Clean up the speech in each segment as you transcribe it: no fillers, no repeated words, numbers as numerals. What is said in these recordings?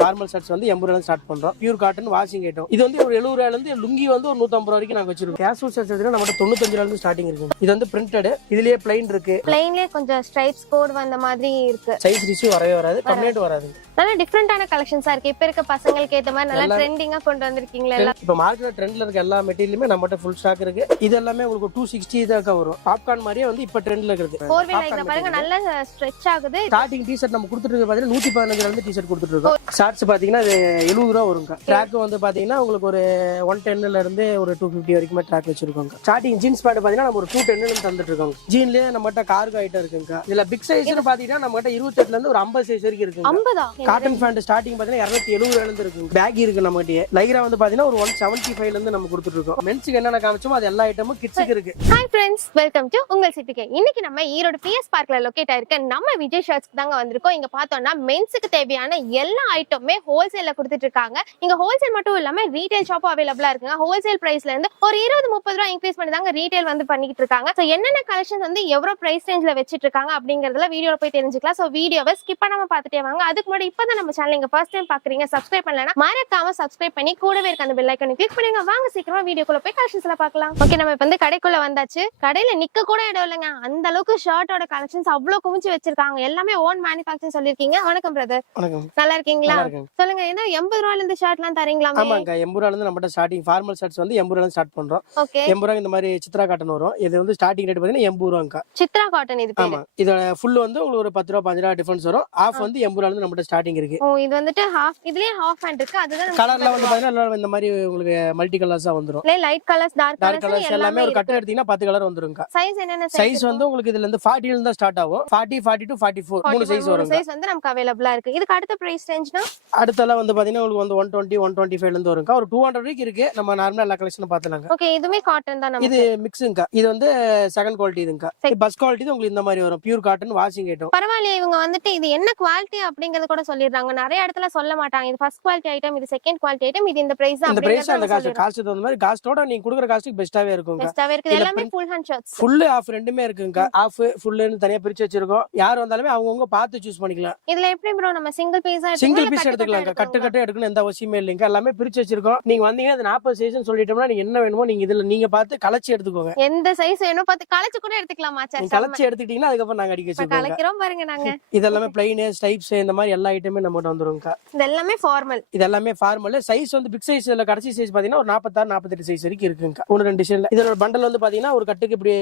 Formal shirts வந்து 80 ரூபாய் start பண்றோம். Pure cotton washing item. இது வந்து ஒரு 70 ரூபாயில இருந்து லுங்கி வந்து ஒரு 150 ரூபாய் வரைக்கும் நாங்க வச்சிருக்கோம். கேஷுவல் ஷர்ட்ஸ் எடுத்தா நம்ம 95 ரூபாயில இருந்து ஸ்டார்டிங் இருக்கு. இது வந்து பிரிண்டட், இதுலயே பிளைன் இருக்கு. பிளைன்லயே கொஞ்சம் ஸ்ட்ரைப்ஸ் கோட் வந்த மாதிரி இருக்கு. சைஸ் ரிஷ்யூ வரவே வராது, கம்ப்ளைண்ட் வராது. நல்ல டிஃபரெண்டான கலெக்ஷன்ஸா இருக்கு. இப்ப இருக்க பசங்களுக்கு ஏத்த மாதிரி நல்ல ட்ரெண்டிங்கா கொண்டு வந்திருக்கீங்களா எல்லாம். இப்ப மார்க்கெட்ல ட்ரெண்ட்ல இருக்க எல்லா மெட்டீரியலுமே நம்மட்ட ஃபுல் ஸ்டாக் இருக்கு. இது எல்லாமே உங்களுக்கு 260 தான் வரும். பாப்கார்ன் மாதிரியே வந்து இப்ப ட்ரெண்ட்ல இருக்குது. 4 வீல் லைக்ல பாருங்க நல்ல ஸ்ட்ரெச் ஆகுது. ஸ்டார்டிங் டி-ஷர்ட் நம்ம கொடுத்துட்டு இருக்கு பாத்தீங்கன்னா 115 ல இருந்து டி-ஷர்ட் கொடுத்துட்டு இருக்கோம். ஷார்ட்ஸ் பாத்தீங்கன்னா அது 70 ரூபாய் வருங்க. ட்ராக் வந்து பாத்தீங்கன்னா உங்களுக்கு ஒரு 110 ல இருந்து ஒரு 250 வரைக்கும் ட்ராக் வச்சிருக்கோம். ஸ்டார்டிங் ஜீன்ஸ் பேண்ட் பாத்தீங்கன்னா நம்ம ஒரு 210 ல இருந்து தந்துட்டு இருக்கோம். ஜீன்லயே நம்மட்ட கார்கோ ஐட்டம் இருக்குங்க. இதுல பிக் சைஸ்னு பாத்தீங்கன்னா நம்மட்ட 28 ல இருந்து ஒரு 50 சைஸ் வரைக்கும் இருக்குங்க. 50 காட்டன் பேண்ட் ஸ்டார்டிங் பாத்தீங்கன்னா 270 ரூபாயில இருந்து இருக்கு. பேக் இருக்கு நம்மகிட்ட. லைக்ரா வந்து பாத்தீங்கன்னா ஒரு 175 ல இருந்து நம்ம கொடுத்துட்டு இருக்கோம். மென்ஸ்க்கு என்னென்ன காமிச்சோமோ அது எல்லா ஐட்டமும் கிட்ஸ்க்கு இருக்கு. ஹாய் ஃப்ரெண்ட்ஸ், வெல்கம் டு உங்கள் சிட்டிகே. இன்னைக்கு நம்ம ஈரோடு பிஎஸ் பார்க்ல லொகேட் ஆயிருக்க நம்ம விஜய் ஷர்ட்ஸ்க்கு தாங்க வந்திருக்கோம். இங்க பார்த்தோம்னா மென்ஸ்க்கு தேவையான எல்லா ஐட்டமுமே ஹோல்சேல்ல கொடுத்துட்டு இருக்காங்க. இங்க ஹோல்சேல் மட்டும் இல்லாம ரீட்டைல் ஷாப்பும் அவைலபிளா இருக்குங்க. ஹோல்சேல் பிரைஸ்ல இருந்து ஒரு 20-30 ரூபாய் இன்க்ரீஸ் பண்ணி தாங்க ரீட்டைல் வந்து பண்ணிட்டு இருக்காங்க. சோ என்னென்ன கலெக்ஷன்ஸ் வந்து எவ்வளவு பிரைஸ் ரேஞ்ச்ல வச்சிட்டு இருக்காங்க அப்படிங்கறதுல வீடியோல போய் தெரிஞ்சுக்கலாம். சோ வீடியோவை ஸ்கிப் பண்ணாம பார்த்துட்டே வாங்க. அதுக்கு முன்னாடி இப்பதான் நம்ம சேனல் இங்க ஃபர்ஸ்ட் டைம் பாக்குறீங்க, சப்ஸ்கிரைப் பண்ணலனா மறக்காம சப்ஸ்கிரைப் பண்ணி கூடவே இருக்க அந்த பெல் ஐகானை கிளிக் பண்ணுங்க. வாங்க சீக்கிரமா வீடியோக்குள்ள போய் கலெக்ஷன்ஸ் எல்லாம் பார்க்கலாம். ஓகே, நம்ம இப்ப வந்து கடைக்குள்ள வந்தாச்சு. கடையில நிக்க கூட இடம் இல்லைங்க. அந்த அளவுக்கு ஷர்ட்டோட கலெக்ஷன்ஸ் அவ்வளவு குமிச்சு வச்சிருக்காங்க. எல்லாமே ஓன் மேனுஃபேக்சரிங் சொல்லிருக்கீங்க. வணக்கம் பிரதர். வணக்கம். நல்லா இருக்கீங்களா? சொல்லுங்க, என்ன 80 ரூபாயில இருந்து ஷர்ட் எல்லாம் தரீங்களாமே? ஆமாங்க, 80 ரூபாயில இருந்து நம்மட்ட ஸ்டார்டிங் ஃபார்மல் ஷர்ட்ஸ் வந்து 80 ரூபாயில ஸ்டார்ட் பண்றோம். ஓகே, 80 ரூபாய் இந்த மாதிரி சித்ரா காட்டன் வரும். இது வந்து ஸ்டார்டிங் ரேட் பாத்தீங்கன்னா 80 ரூபாய்ங்க. சித்ரா காட்டன் இது பேரு. ஆமா, இதோட ஃபுல் வந்து உங்களுக்கு ஒரு 10 ரூபாய் 5 ரூபாய் டிஃபரன்ஸ் வரும். ஆஃப் வந்து 80 ரூபாயில இருந்து நம்மட்ட ஸ்டார்டிங் இருக்கு. ஓ, இது வந்துட்டு ஹாஃப், இதுலயே ஹாஃப் ஹேண்ட் இருக்கு. அதுதான் கலர்ல வந்து பாத்தீங்கன்னா இந்த மாதிரி உங்களுக்கு மல்டி கலர்ஸா வந்துரும். லைட் கலர்ஸ், டார்க் கலர்ஸ் எல்லாமே ஒரு கட் எடுத்தீங்கன்னா 10 கலர் வந்துருங்க. சைஸ் என்னென்ன சைஸ் வந்து உங்களுக்கு இதுல இருந்து 40 ல இருந்து ஸ்டார்ட் ஆகும். 40, 42, 44 மூணு சைஸ் வரும். சைஸ் வந்து நமக்கு அவேலபிளா இருக்கு. இதுக்கு அடுத்த பிரைஸ் ரேஞ்ச்னா அடுத்தலாம் வந்து பாத்தீங்கன்னா உங்களுக்கு வந்து 120, 125 ல இருந்து வருங்க. ஒரு 200 வரைக்கும் இருக்கு. நம்ம நார்மலா எல்லா கலெக்ஷனும் பாத்துலாங்க. ஓகே, இதுமே காட்டன் தான். இது மிக்ஸுங்க. இது வந்து செகண்ட் குவாலிட்டி இதுங்க. பஸ் குவாலிட்டி உங்களுக்கு இந்த மாதிரி வரும். Pure cotton washing item. பரவாயில்லை, இவங்க வந்துட்டு இது என்ன குவாலிட்டி அப்படிங்கறது கூட சொல்லிடுறாங்க. நிறைய இடத்துல சொல்ல மாட்டாங்க. இது ஃபர்ஸ்ட் குவாலிட்டி ஐட்டம், இது செகண்ட் குவாலிட்டி ஐட்டம், இது இந்த பிரைஸ் தான். இந்த பிரைஸ் அந்த காஸ்ட் தகுந்த மாதிரி காஸ்டோட நீங்க கொடுக்குற காஸ்ட்டுக்கு பெஸ்ட்டாவே இருக்குங்க. பெஸ்ட்டாவே இருக்கு. எல்லாமே full hand shirts. Full half ரெண்டுமே இருக்குங்க. ஆஃப் ஃபுல்லுன்னு தனியா பிரிச்சு வச்சிருக்கோம். யார் வந்தாலுமே அவங்கவங்க பார்த்து சூஸ் பண்ணிக்கலாம். இதுல எப்படி ப்ரோ நம்ம சிங்கிள் பீஸா சிங்கிள் பீஸ் எடுத்துக்கலாங்க. கட்டு கட்டு எடுக்கணும் எந்த அவசியமே இல்லைங்க. எல்லாமே பிரிச்சு வச்சிருக்கோம். நீங்க வந்தீங்கன்னா அது 40 சைஸ்னு சொல்லிட்டோம்னா நீங்க என்ன வேணுமோ நீங்க இதுல நீங்க பார்த்து கலச்சி எடுத்துக்கோங்க. எந்த சைஸ் வேணும் பார்த்து கலச்சு கூட எடுத்துக்கலாமா? நீங்க கலச்சி எடுத்துக்கிட்டீங்கன்னா அதுக்கப்புறம் நாங்க அடிக்க வச்சிருக்கோம். கலக்கிறோம் பாருங்க நாங்க. இதெல்லாமே பிளைன் ஸ்டைப்ஸ் இந்த மாதிரி எல்லா ஐட்டமே நம்மகிட்ட வந்துருங்க. இது எல்லாமே ஃபார்மல். இது எல்லாமே ஃபார்மல். சைஸ் வந்து பிக் சைஸ்ல கடைசி சைஸ் பாத்தீங்கன்னா ஒரு 46, 48 சைஸ் வரைக்கும் இருக்குங்க. ஒன்னு ரெண்டு டிசைன்ல. இதோட பண்டல் வந்து பாத்தீங்கன்னா ஒரு கட்டுக்கு இப்படி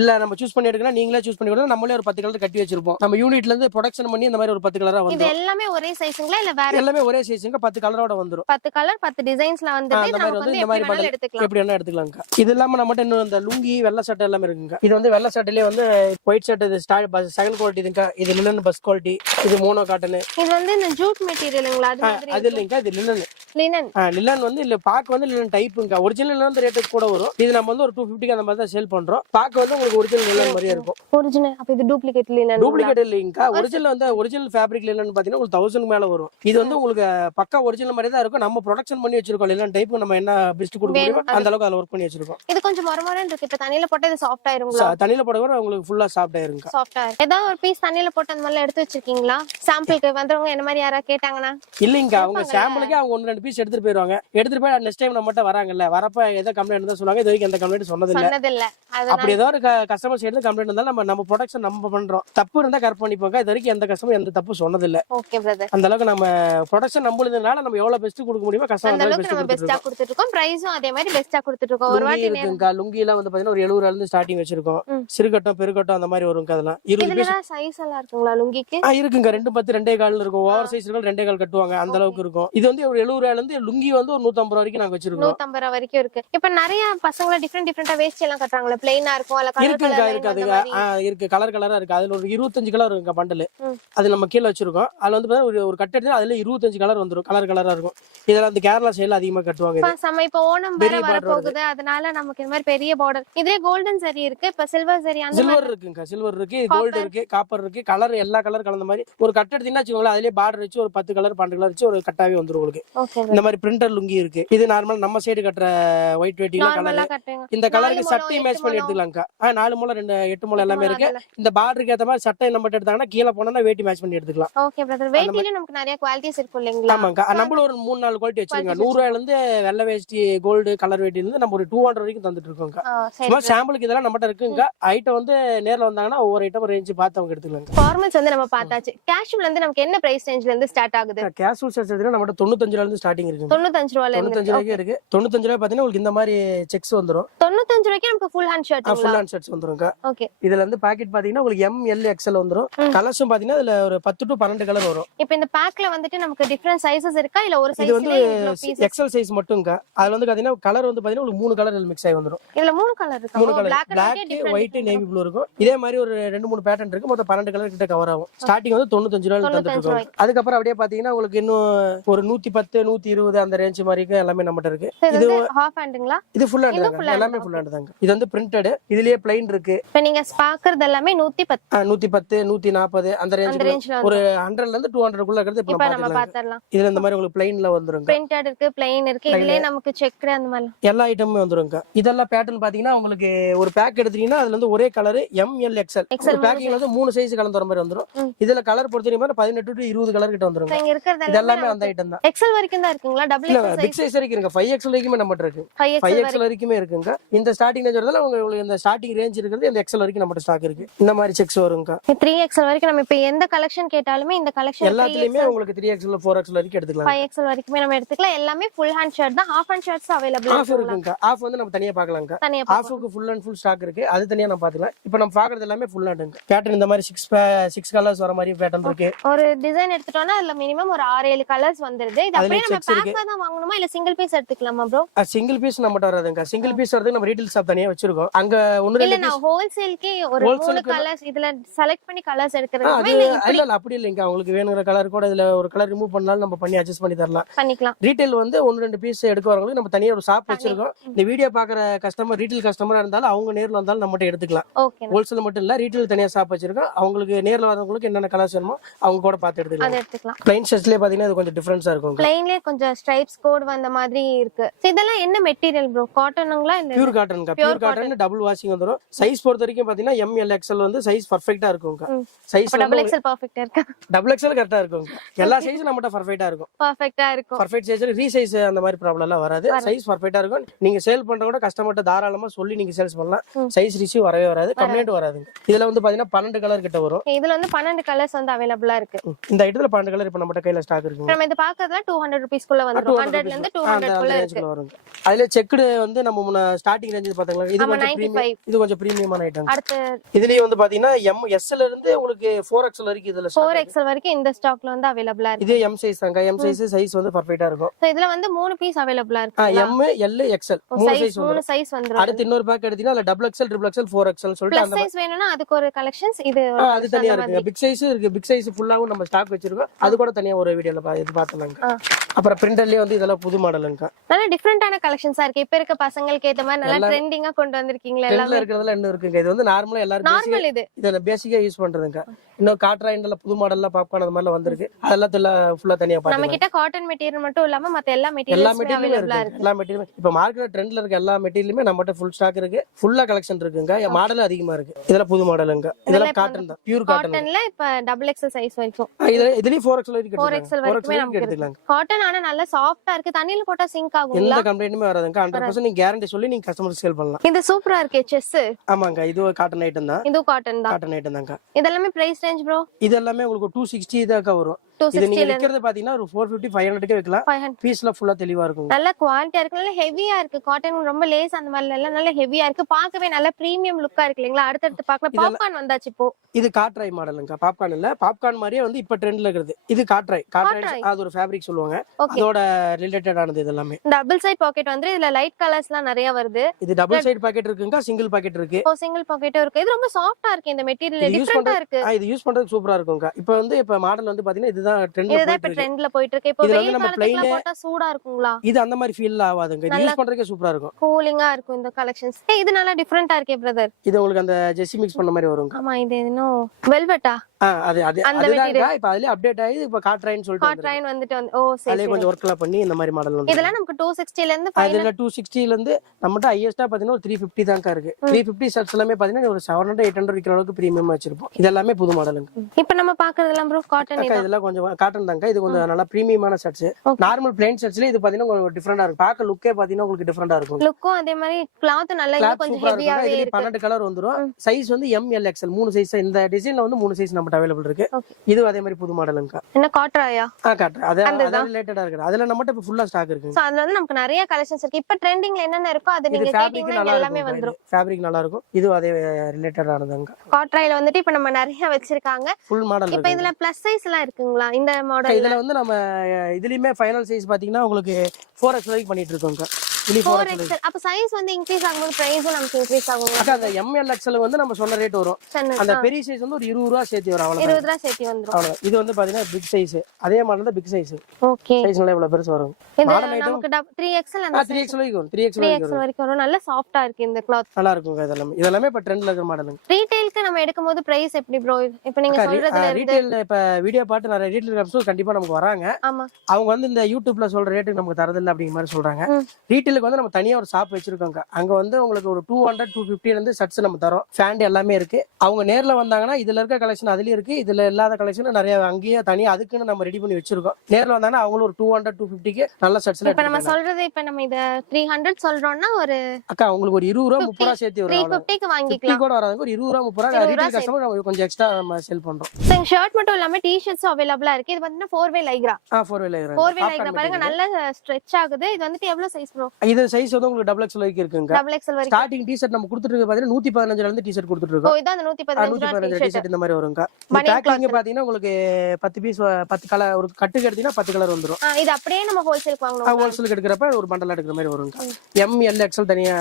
இல்ல நம்ம சூஸ் பண்ணி எடுக்கணும், நீங்களே சூஸ் பண்ணி கொடுங்க. நம்மளே ஒரு 10 கலர் கட்டி வச்சிருப்போம். நம்ம யூனிட்ல இருந்து ப்ரொடக்ஷன் பண்ணி இந்த மாதிரி ஒரு 10 கலரா வந்து. இது எல்லாமே ஒரே சைஸ்ங்களா இல்ல வேற? எல்லாமே ஒரே சைஸ்ங்க. 10 கலரோட வந்துரும். 10 கலர் 10 டிசைன்ஸ்ல வந்து நம்ம வந்து இந்த மாதிரி பண்டல் எடுத்துக்கலாம். எப்படி வேணா எடுத்துக்கலாங்க. இது இல்லாம நம்மட்ட இன்னும் இந்த லுங்கி வெள்ளை சட்டை எல்லாமே இருக்குங்க. இது வந்து வெள்ளை சட்டையிலே வந்து ஒயிட் ஷர்ட். இது செகண்ட் குவாலிட்டி இதுங்க. இது லினன் பஸ் குவாலிட்டி. இது மோனோ காட்டன். இது வந்து இந்த ஜூட் மெட்டீரியல்ங்களா? அது மாதிரி அது இல்லைங்க. இது லினன். லினன் வந்து இல்ல பாக்க வந்து லினன் டைப்புங்க. ஒரிஜினல் வந்து ரேட் கூட வரும். இது நம்ம வந்து ஒரு 250 அந்த மாதிரி தான் சேல் பண்றோம். பாக்க வந்து உங்களுக்கு ஒரிஜினல் லினன் மாதிரியே இருக்கும். ஒரிஜினல். அப்ப இது டூப்ளிகேட் லினன். டூப்ளிகேட் இல்லைங்க. ஒரிஜினல் வந்து ஒரிஜினல் ஃபேப்ரிக் லினன் பாத்தீங்கன்னா உங்களுக்கு 1000 மேல வரும். இது வந்து உங்களுக்கு பக்கா ஒரிஜினல் மாதிரி தான் இருக்கும். நம்ம ப்ரொடக்ஷன் பண்ணி வச்சிருக்கோம். லினன் டைப் நம்ம என்ன பெஸ்ட் கொடுக்க முடியுமோ அந்த அளவுக்கு அதுல ஒர்க் பண்ணி வச்சிருக்கோம். இது கொஞ்சம் மொரமொரன்னு இருக்கு. இப்ப தண்ணியில போட்டா இது சாஃப்ட் ஆயிருங்களா? தண்ணியில போட கூட உங்களுக்கு ஃபுல்லா சாஃப்ட் ஆயிருங்க. சாஃப்ட் ஆயிரும். ஏதாவது ஒரு பீஸ் தண்ணியில போட்டு அந்த மாதிரி எடுத்து வச்சிருக்கீங்களா? சாம்பிளுக்கு வந்தவங்க என்ன மாதிரி யாரா கேட்டாங்கன்னா? இல்லைங்க, அவங்க சாம்பிளுக்கு அவங்க 1-2 பீஸ் எடுத்துட்டு போயிருவாங்க. எடுத்துட்டு போய் நெக்ஸ்ட் டைம் நம்ம மட்டும் வராங்கல்ல, வரப்ப ஏதோ கம்ப்ளைண்ட் தான் சொல்லுவாங்க. இது வரைக்கும் எந்த கம்ப்ளைண்ட் சொன்னதில்ல. அப்படி ஏதோ ஒரு கஸ்டமர் சைடு கம்ப்ளைண்ட் இருந்தாலும் நம்ம ப்ரொடக்ஷன் நம்ம பண்றோம். தப்பு இருந்தா கரெக்ட் பண்ணிப்போங்க. இது வரைக்கும் எந்த கஸ்டமர் எந்த தப்பு சொன்னதில்ல. Okay brother. அந்த அளவுக்கு நம்ம ப்ரொடக்ஷன் நம்புறதுனால நம்ம எவ்வளவு பெஸ்ட் கொடுக்க முடியுமோ கஸ்டமர் அந்த அளவுக்கு நம்ம பெஸ்டா கொடுத்துட்டு இருக்கோம். பிரைஸும் அதே மாதிரி பெஸ்டா கொடுத்துட்டு இருக்கோம். ஒரு வாட்டி இருக்குங்க. லுங்கி எல்லாம் வந்து பாத்தீங்கன்னா ஒரு 70 ரூபாயில இருந்து ஸ்டார்டிங் வச்சிருக்கோம். சிறுகட்டம் பெருகட்டம் அந்த மாதிரி வருங்க. அதெல்லாம் 20 பீஸ் சைஸ் எல்லாம் இருக்குங்களா லுங்கிக்கு? இருக்குங்க. 210, 2.25 இருக்கும். ஓவர் சைஸ் இருக்கும். 2.25 கட்டுவாங்க. அந்த அளவுக்கு இருக்கும். இது வந்து ஒரு 70 ரூபாயில இருந்து லுங்கி வந்து ஒரு 150 வரைக்கும் நாங்க வச்சிருக்கோம். 150 ரூபாய் வரைக்கும் இருக்கு. இப்ப நிறைய பசங்க டிஃபரெண்டா வேஸ்ட் எல்லாம் கட்டுறாங்களே, பிளைனா இருக்கும் அல்ல கலர் இருக்குங்க. கலர் இருக்கு. அது இருக்கு. கலர் கலரா இருக்கு. அதுல ஒரு 25 கலர் இருக்குங்க பண்டல். அது நம்ம கீழ வச்சிருக்கோம். அதுல வந்து பாத்தீங்கன்னா ஒரு கட் எடுத்து அதுல 25 கலர் வந்துரும். கலர் கலரா இருக்கும். இதெல்லாம் அந்த கேரளா சைடுல அதிகமா கட்டுவாங்க. இப்ப ஓணம் வர போகுது. அதனால நமக்கு இந்த மாதிரி பெரிய பார்டர். இதே கோல்டன் சரி இருக்கு. இப்ப சில்வர் சரி அந்த சில்வர் இருக்குங்க. சில்வர் இருக்கு, கோல்டு இருக்கு, காப்பர் இருக்கு. கலர் எல்லா கலர் கலந்த மாதிரி ஒரு கட் எடுத்தீங்கன்னா வச்சுக்கோங்களேன். அதுலயே பார்டர் வச்சு ஒரு 10 கலர் 12 கலர் வச்சு ஒரு கட்டாவே வந்துரும் உங்களுக்கு. இந்த மாதிரி பிரிண்டர் லுங்கி இருக்கு. இது நார்மல் நம்ம சைடு கட்டுற ஒயிட் வெட்டில நார்மலா கலர். கட்டுங்க. இந்த கலருக்கு சட்டை மேட்ச் பண்ணி எடுத்துக்கலாம்க்கா. 4 முளை 2 8 முளை எல்லாமே இருக்கு. இந்த பார்டருக்கு ஏத்த மாதிரி சட்டை நம்ம எடுத்தாங்கன்னா கீழ போனா வேட்டி மேட்ச் பண்ணி எடுத்துக்கலாம். Okay brother. வேட்டில நமக்கு நிறைய குவாலிட்டிஸ் இருக்கு இல்லீங்களா? ஆமாங்க. நம்மள ஒரு 3-4 குவாலிட்டி வச்சிருக்கோம். 100 ரூபாயில இருந்து வெள்ளை வேஷ்டி கோல்டு கலர் வேட்டில இருந்து நம்ம ஒரு 200 வரைக்கும் தந்துட்டு இருக்கோம்க்கா. சும்மா சாம்பிளுக்கு இதெல்லாம் நம்மட்ட இருக்குங்க. ஐட்டம் வந்து நேர்ல வந்தாங்கன்னா ஒவ்வொரு ஐட்டம் ரேஞ்ச் பார்த்து அவங்க எடுத்துக்கலாங்க. ஃபார்மல்ஸ் வந்து நம்ம பார்த்தாச்சு. கேஷுவல் வந்து நமக்கு என்ன பிரைஸ் ரேஞ்ச்ல இருந்து ஸ்டார்ட் ஆகுது? கேஷுவல் ஷர்ட்ஸ் எடுத்தா நம்மட்ட 95 ரூபாயில இருந்து ஸ்டார்டிங் இருக்கு. 95 ரூபாயில இருந்து 95 ரூபாய்க்கு இருக்கு. 95 ரூபாய் பாத்தீங்கன்னா உங்களுக்கு இந்த மாதிரி செக்ஸ் வந்துரும். 95 ரூபாய்க்கு நமக்கு ஃபுல் ஹேண்ட் ஷர்ட்ங்களா? ஃபுல் ஹேண்ட் ஷர்ட்ஸ் வந்துரும்க்கா. ஓகே. இதுல இருந்து பாக்கெட் பாத்தீங்கன்னா உங்களுக்கு M L XL வந்துரும். கலர்ஸும் பாத்தீங்கன்னா இதுல ஒரு 10 to 12 கலர் வரும். இப்போ இந்த பேக்ல வந்துட்டு நமக்கு டிஃபரண்ட் சைஸஸ் இருக்கா இல்ல ஒரு இது சைஸ்ல வந்து இவ்ளோ பீசஸ்? XL size மட்டும்க்கா. அதுல வந்து பாத்தீங்கன்னா கலர் வந்து பாத்தீங்கன்னா உங்களுக்கு 3 கலர் மிக்ஸ் ஆகி வந்துரும். இதுல 3 கலர் இருக்கு. 3 colour Black Black, white, navy blue இருக்கும். இதே மாதிரி ஒரு 2-3 பேட்டர்ன் இருக்கு. மொத்தம் 12 கலர் கிட்ட கவர் ஆகும். ஸ்டார்டிங் வந்து 95 ரூபாயில தந்துட்டு இருக்கோம். அதுக்கு அப்புறம் அப்படியே பாத்தீங்கன்னா உங்களுக்கு இன்னும் ஒரு 110 120 அந்த ரேஞ்ச் மாதிரி எல்லாமே நம்மட்ட இருக்கு. இது ஹாஃப் ஹேண்டுங்களா? இது ஃபுல் ஹேண்ட் எல்லாமே ஃபுல் ஹேண்ட் தாங்க. இது வந்து பிரிண்டட். இதுலயே plain இருக்கு. இப்போ நீங்க பாக்குறது எல்லாமே 110 110 140 அந்த ரேஞ்ச்ல ஒரு 100ல இருந்து 200 குள்ள இருக்குது. இப்போ நம்ம பார்த்தறலாம். இதுல இந்த மாதிரி உங்களுக்கு plainல வந்துருங்க. பிரிண்டட் இருக்கு, plain இருக்கு. இதுலயே நமக்கு செக்ட் அந்த மாதிரி எல்லா ஐட்டமுமே வந்துருங்க. இதெல்லாம் பேட்டர்ன் பாத்தீங்கன்னா உங்களுக்கு ஒரு பேக் எடுத்தீங்கன்னா அதுல இருந்து ஒரே கலர் M L XL. ஒரு பேக்கிங்ல வந்து 3 சைஸ் கலந்து வர மாதிரி வந்துரும். இதுல கலர் பொறுத்தவரைக்கும் 18 to 20 கலர் கிட்ட வந்துருங்க. இங்க இருக்கிறது இதெல்லாம் அந்த ஐட்டம் தான். XL வரைக்கும் தான் இருக்குங்களா? டபுள் XL பிக் சைஸ் வரைக்கும் இருக்கு. 5XL வரைக்கும் நம்மட்ட இருக்கு. 5XL வரைக்குமே இருக்குங்க. இந்த ஸ்டார்டிங் ரேஞ்ச் வரதுல உங்களுக்கு இந்த ஸ்டார்டிங் ரேஞ்ச் இருக்குது. இந்த XL வரைக்கும் நம்மட்ட ஸ்டாக் இருக்கு. இந்த மாதிரி செக்ஸ் வருங்க. 3XL வரைக்கும் நம்ம இப்ப எந்த கலெக்ஷன் கேட்டாலுமே இந்த கலெக்ஷன் எல்லாத்துலயுமே உங்களுக்கு 3XL 4XL வரைக்கும் எடுத்துக்கலாம். 5XL வரைக்குமே நம்ம எடுத்துக்கலாம். எல்லாமே ஃபுல் ஹேண்ட் ஷர்ட் தான். Half hand shirts available half இருக்குங்க. ஆஃப் வந்து நம்ம தனியா பார்க்கலாங்க. தனியா ஆஃப்க்கு ஃபுல் அண்ட் ஃபுல் ஸ்டாக் இருக்கு. அது தனியா நம்ம பாத்துக்கலாம். இப்போ நம்ம பாக்குறது எல்லாமே ஃபுல் ஹேண்டுங்க. பேட்டர்ன் இந்த மாதிரி 6 கலர்ஸ் வர மாதிரி பேட்டர்ன் இருக்கு. ஒரு டிசைன் எடுத்துட்டோம்னா அதுல மினிமம் ஒரு 6-7 கலர்ஸ் வந்துருது. இது அப்படியே நம்ம பேக்கா தான் வாங்கணுமா இல்ல சிங்கிள் பீஸ் எடுத்துக்கலாமா ப்ரோ? சிங்கிள் பீஸ் நம்மட்ட வராதுங்க. சிங்கிள் பீஸ் வரது நம்ம ரீட்டைல் ஷாப் தனியா வச்சிருக்கோம். அங்க இல்ல நான் ஹோல்சேல்க்கு ஒரு 3 கலர்ஸ் இதுல செலக்ட் பண்ணி கலர்ஸ் எடுக்கறது இல்ல அப்படி இல்லங்க. உங்களுக்கு வேணுங்கிற கலர் கூட இதுல ஒரு கலர் ரிமூவ் பண்ணாலும் நம்ம பண்ணி அட்ஜஸ்ட் பண்ணி தரலாம். பண்ணிக்கலாம். ரீட்டைல் வந்து 1-2 பீஸ் எடுக்க வரவங்களுக்கு நம்ம தனியா ஒரு ஷாப் வச்சிருக்கோம். இந்த வீடியோ பாக்குற கஸ்டமர் ரீட்டைல் கஸ்டமரா இருந்தாலும் அவங்க நேர்ல வந்தாலும் நம்மட்ட எடுத்துக்கலாம். ஓகே. ஹோல்சேல் மட்டும் இல்ல ரீட்டைல் தனியா ஷாப் வச்சிருக்கோம். அவங்களுக்கு நேர்ல வரவங்களுக்கு என்னென்ன கலர்ஸ் வேணுமோ அவங்க கூட பார்த்து எடுத்துக்கலாம். பிளைன் ஷர்ட்ஸ்லயே பாத்தீங்கன்னா இது கொஞ்சம் டிஃபரன்ஸா இருக்கும். பிளைன்லயே கொஞ்சம் ஸ்ட்ரைப்ஸ் கோட் வந்த மாதிரி இருக்கு. இதெல்லாம் என்ன மெட்டீரியல் ப்ரோ? காட்டனுங்களா இல்ல பியூர் காட்டன்ங்க? பியூர் காட்டன் டபுள் வாஷிங் வந்துரும். சைஸ் பொறுத்த வரைக்கும் பாத்தீங்கன்னா M L XL வந்து சைஸ் பெர்ஃபெக்ட்டா இருக்கும்ங்க. சைஸ் டபுள் XL பெர்ஃபெக்ட்டா இருக்கு. டபுள் XL கரெக்ட்டா இருக்கும்ங்க. எல்லா சைஸும் நம்மட்ட பெர்ஃபெக்ட்டா இருக்கும். பெர்ஃபெக்ட்டா இருக்கும். பெர்ஃபெக்ட் சைஸ்ல ரீசைஸ் அந்த மாதிரி ப்ராப்ளம் எல்லாம் வராது. சைஸ் பெர்ஃபெக்ட்டா இருக்கும். நீங்க சேல் பண்றவங்க கஸ்டமர்ட்ட தாராளமா சொல்லி நீங்க சேல்ஸ் பண்ணலாம். சைஸ் ரிசீவ் வரவே வராது. கம்ப்ளைண்ட் வராதுங்க. இதுல வந்து பாத்தீங்கன்னா 12 கலர் கிட்ட வரும். இதுல வந்து 12 கலர்ஸ் வந்து அவேலபிளா இருக்கு. இந்த ஐட்டத்துல 12 கலர் இப்ப நம்மட்ட கையில ஸ்டாக் இருக்கு. நம்ம இது பார்க்கறதுல 200 ரூபீஸ் குள்ள வந்துரும். 100ல இருந்து 200 குள்ள இருக்கு வருங்க. அதுல செக்டு வந்து நம்ம ஸ்டார்டிங் ரேஞ்ச் பாத்தீங்களா? இது கொஞ்சம் பிரீமியம். இது கொஞ்சம் பிரீமியமான ஐட்டம். அடுத்து இதுலயே வந்து பாத்தீங்கன்னா M S ல இருந்து உங்களுக்கு 4XL வரைக்கும் இதுல 4XL வரைக்கும் இந்த ஸ்டாக்ல வந்து அவேலபிளா இருக்கு. இது M சைஸ் தாங்க. M சைஸ் வந்து பெர்ஃபெக்ட்டா இருக்கும். சோ இதுல வந்து 3 பீஸ் அவேலபிளா இருக்கு. M L XL 3 சைஸ் வந்துரும். அடுத்து இன்னொரு பேக் எடுத்தீங்கன்னா அதுல double XL triple XL 4XL சொல்லிட்டு அந்த சைஸ் வேணும்னா அதுக்கு ஒரு கலெக்ஷன்ஸ் இது அது தனியா இருக்கு. பிக் சைஸ் இருக்கு. பிக் சைஸ் ஃபுல்லாவும் நம்ம ஸ்டாக் வச்சிருக்கோம். அது கூட தனியா ஒரு வீடியோல இது பார்த்தலாங்க. அப்புறம் பிரிண்டர்லயே வந்து இதெல்லாம் புது மாடலுங்க. நல்ல டிஃபரண்டான கலெக்ஷன்ஸா இருக்கு. இப்ப இருக்க பசங்களுக்கு ஏத்த மாதிரி நல்ல ட்ரெண்டிங்கா கொண்டு வந்திருக்கீங்களா? எல்லாமே இருக்குறதுல என்ன இருக்குங்க. இது வந்து நார்மலா எல்லாரும் நார்மல் இதுல பேசிக்கா யூஸ் பண்றதுங்க. இன்னும் காட்ராயின்ல புது மாடல்ல பாப்கார்ன் அந்த மாதிரி வந்திருக்கு. அதெல்லாம் ஃபுல்லா தனியா பாருங்க. நம்ம கிட்ட காட்டன் மெட்டீரியல் மட்டும் இல்லாம மத்த எல்லா மெட்டீரியல்ஸுமே அவேலபிளா இருக்கு. எல்லா மெட்டீரியல் இப்ப மார்க்கெட்ல ட்ரெண்ட்ல இருக்க எல்லா மெட்டீரியலுமே நம்மட்ட ஃபுல் ஸ்டாக் இருக்கு. ஃபுல்லா கலெக்ஷன் இருக்குங்க. மாடல் அதிகமா இருக்கு. இதெல்லாம் புது மாடலுங்க. இதெல்லாம் காட்டன் தான். பியூர் காட்டன்ல இப்ப டபுள் XL சைஸ் வரைக்கும். இதுலயும் 4XL வரைக்கும் 4XL வரைக்கும் எடுத்துக்கலாம். காட்டன் ஆனா நல்ல சாஃப்ட்டா இருக்கு. தண்ணில போட்டா சிங்க் ஆகும்ல? எந்த கம்ப்ளைண்ட்டுமே வராதுங்க. 100% நீங்க கேரண்டி சொல்லி நீங்க கஸ்டமர் சேல் பண்ணலாம். இது சூப்பரா இருக்கு. செஸ் ஆமாங்க. இது காட்டன் ஐட்டம் தான். இது காட்டன் தான். காட்டன் ஐட்டம் தாங்க. இதெல்லாம் பிரைஸ் ரேஞ்ச் ப்ரோ? இதெல்லாம் உங்களுக்கு 260 தான் வரும். இது நீங்க விக்கிறது பாத்தீங்கன்னா ஒரு 450 500 க்கு விக்கலாம். பீஸ்ல ஃபுல்லா தெளிவா இருக்கும். நல்ல குவாலிட்டியா இருக்கு. நல்ல ஹெவியா இருக்கு. காட்டன் ரொம்ப லேஸ் அந்த மாதிரி எல்லாம் நல்ல ஹெவியா இருக்கு. பார்க்கவே நல்ல பிரீமியம் லுக்கா இருக்கு இல்லீங்களா? அடுத்து பார்க்கலாம். பாப்கார்ன் வந்தாச்சு இப்போ. இது காட்ராய் மாடலுங்க. பாப்கார்ன் இல்ல. பாப்கார்ன் மாதிரியே வந்து இப்ப ட்ரெண்ட்ல இருக்குது. இது காட்ராய். அது ஒரு ஃபேப்ரிக் சொல்லுவாங்க. அதோட ரிலேட்டட் ஆனது இது எல்லாமே. டபுள் சைடு பாக்கெட் வந்து இதுல லைட் கலர்ஸ்லாம் நிறைய வருது. இது டபுள் சைடு பாக்கெட் இருக்குங்க. சிங்கிள் பாக்கெட் இருக்கு. சிங்கிள் பாக்கெட்டும் இருக்கு. இது ரொம்ப சாஃப்ட்டா இருக்கு. இந்த மெட்டீரியல் டிஃபரண்டா இருக்கு. இது யூஸ் பண்றது சூப்பரா இருக்குங்க. இப்ப மாடல் வந்து பாத்தீங்கன்னா இதுதான் ட்ரெண்ட்ல போயிட்டு இருக்கு. இப்போ வெயில் காலத்துல போட்டா சூடா இருக்குங்களா? இது அந்த மாதிரி ஃபீல் ஆகாதுங்க. இது யூஸ் பண்றதுக்கே சூப்பரா இருக்கும். கூலிங்கா இருக்கும் இந்த கலெக்ஷன்ஸ். இது நல்லா டிஃபரண்டா இருக்கே பிரதர். இது உங்களுக்கு அந்த ஜெர்சி மிக்ஸ் பண்ண மாதிரி வருங்க. ஆமா. இது இன்னும் வெல்வெட்டா? அது அந்த அதுதான்க்கா இப்ப அதுலயே அப்டேட் ஆகி இப்ப காட்ராயின்னு சொல்லிட்டு காட்ராயின் வந்துட்டு ஓ சரி அதுலயே கொஞ்சம் ஒர்க் எல்லாம் பண்ணி இந்த மாதிரி மாடல் வந்து இதெல்லாம் நமக்கு 260 ல இருந்து அதுல 260 ல இருந்து நம்மகிட்ட ஹையஸ்டா பாத்தீங்கன்னா ஒரு 350 தான்க்கா இருக்கு 350 ஷர்ட்ஸ் எல்லாமே பாத்தீங்கன்னா ஒரு 700 800 விக்கிற அளவுக்கு பிரீமியம் வச்சிருப்போம் இது எல்லாமே புது மாடலுங்க இப்ப நம்ம பாக்குறதெல்லாம் ப்ரோ காட்டன் அக்கா இதெல்லாம் கொஞ்சம் காட்டன் தான்க்கா இது கொஞ்சம் நல்லா பிரீமியமான ஷர்ட்ஸ் நார்மல் பிளைன் ஷர்ட்ஸ்ல இது பாத்தீங்கன்னா உங்களுக்கு டிஃபரெண்டா இருக்கும் பார்க்க லுக்கே பாத்தீங்கன்னா உங்களுக்கு டிஃபரெண்டா இருக்கும் லுக்கும் அதே மாதிரி கிளாத் நல்லா இன்னும் கொஞ்சம் ஹெவியாவே இதுல இருக்கு 12 கலர் வந்துரும் சைஸ் வந்து MLXL 3 சைஸ் இந்த டிசைன்ல வந்து 3 சைஸ் நம்மட்ட அவைலபிள் இருக்கு இது அதே மாதிரி புது மாடலுங்கக்கா என்ன காட்ராயா காட்டுறேன் அது ரிலேட்டடா இருக்கு அதுல நம்மட்ட இப்ப ஃபுல்லா ஸ்டாக் இருக்கு சோ அதுல வந்து நமக்கு நிறைய கலெக்ஷன்ஸ் இருக்கு இப்ப ட்ரெண்டிங்ல என்னென்ன இருக்கோ அது இது நீங்க ஃபேப்ரிக் கேட்டீங்கன்னா நல்லா எல்லாமே இருக்கும் வந்துரும் ஃபேப்ரிக் நல்லா இருக்கும் இது அதே ரிலேட்டடானதுங்க காட்ராயில வந்துட்டு இப்ப நம்ம நிறைய வச்சிருக்காங்க ஃபுல் மாடல் இப்ப இதுல பிளஸ் சைஸ் எல்லாம் இருக்குங்களா இந்த மாடல் இதுல வந்து நம்ம இதுலயுமே ஃபைனல் சைஸ் பாத்தீங்கன்னா உங்களுக்கு 4X வரைக்கும் பண்ணிட்டு இருக்கோங்க இது 4X 4XL அப்ப சைஸ் வந்து இன்க்ரீஸ் ஆகும்போது பிரைஸும் நமக்கு இன்க்ரீஸ் ஆகும் அக்கா அந்த MLXL வந்து நம்ம சொன்ன ரேட் வரும் அந்த பெரிய சைஸ் வந்து ஒரு 20 ரூபாய் சேர்த்து வரும் அவ்வளவு 20 ரூபாய் சேர்த்து வந்துரும் அவ்வளவு இது வந்து பாத்தீங்கன்னா பிக் சைஸ் அதே மாதிரி தான் பிக் சைஸ் ஓகே சைஸ் நல்லா இவ்வளவு பெருசு வரும் இது மாடல் ஐட்டம் நமக்கு 3XL அந்த 3X வரைக்கும் வரும் 3X வரைக்கும் 3XL வரைக்கும் வரும் நல்ல சாஃப்ட்டா இருக்கு இந்த கிளாத் நல்லா இருக்குங்க இதெல்லாம் இப்ப ட்ரெண்ட்ல இருக்கிற மாடலுங்க ரீட்டைலுக்கு நம்ம எடுக்கும்போது பிரைஸ் எப்படி ப்ரோ இப்ப நீங்க சொல்றதுல இருந்து ரீட்டைல் இப்ப வீடியோ பார்த்து நிறைய ரீட்டைல் கப்ஸ் கண்டிப்பா நமக்கு வராங்க ஆமா அவங்க வந்து இந்த யூடியூப்ல சொல்ற ரேட்டுக்கு நமக்கு தரதில்லை அப்படிங்கிற மாதிரி சொல்றாங்க ரீட்டைலுக்கு வந்து நம்ம தனியா ஒரு ஷாப் வச்சிருக்கோங்க அங்க வந்து உங்களுக்கு ஒரு 200 250 இருந்து ஷர்ட்ஸ் நம்ம தரோம் ஃபேண்ட் எல்லாமே இருக்கு அவங்க நேர்ல வந்தாங்கன்னா இதுல இருக்க கலெக்ஷன் அதுலயும் இருக்கு இதுல இல்லாத கலெக்ஷன் நிறைய அங்கேயே தனியா அதுக்குன்னு நம்ம ரெடி பண்ணி வச்சிருக்கோம் நேர்ல வந்தாங்கன்னா அவங்களும் ஒரு 200 250க்கு நல்ல ஷர்ட்ஸ் இப்ப நம்ம சொல்றது இப்ப நம்ம இத 300 சொல்றோம்னா ஒரு அக்கா உங்களுக்கு ஒரு 20 ரூபா 30 ரூபா சேர்த்து வரும் 350 க்கு வாங்கிக்கலாம் கூட வராது ஒரு 20 ரூபா 30 ரூபா ரீட்டைல் கஸ்டமர் நம்ம கொஞ்சம் எக்ஸ்ட்ரா நம்ம செல் பண்றோம் சோ ஷர்ட் மட்டும் இல்லாம டி-ஷர்ட்ஸ் அவேலபிளா இருக்கு இது வந்து 4 வே லைக்ரா 4 வே லைக்ரா 4 வே லைக்ரா பாருங்க நல்ல ஸ்ட்ரெச் ஆகுது இது வந்துட்டு எவ்வளவு சைஸ் ப்ரோ இது சைஸ் வந்து உங்களுக்கு XXL வரைக்கும் இருக்குங்க XXL வரைக்கும் ஸ்டார்டிங் டி-ஷர்ட் நம்ம கொடுத்துட்டு இருக்கு பாத்தீங்கன்னா 115 ல இருந்து டி-ஷர்ட் கொடுத்துட்டு ஓ இருக்கோம் இதான் அந்த 115 டி-ஷர்ட் இந்த மாதிரி வருங்க பேக்கிங் பாத்தீங்கன்னா உங்களுக்கு 10 பீஸ் 10 கலர் ஒரு கட்டுக்கு எடுத்தீங்கன்னா 10 கலர் வந்துரும் இது அப்படியே நம்ம ஹோல்சேலுக்கு வாங்கணும் ஹோல்சேலுக்கு எடுக்கிறப்ப ஒரு பண்டலா எடுக்கிற மாதிரி வருங்க MLXL தனியா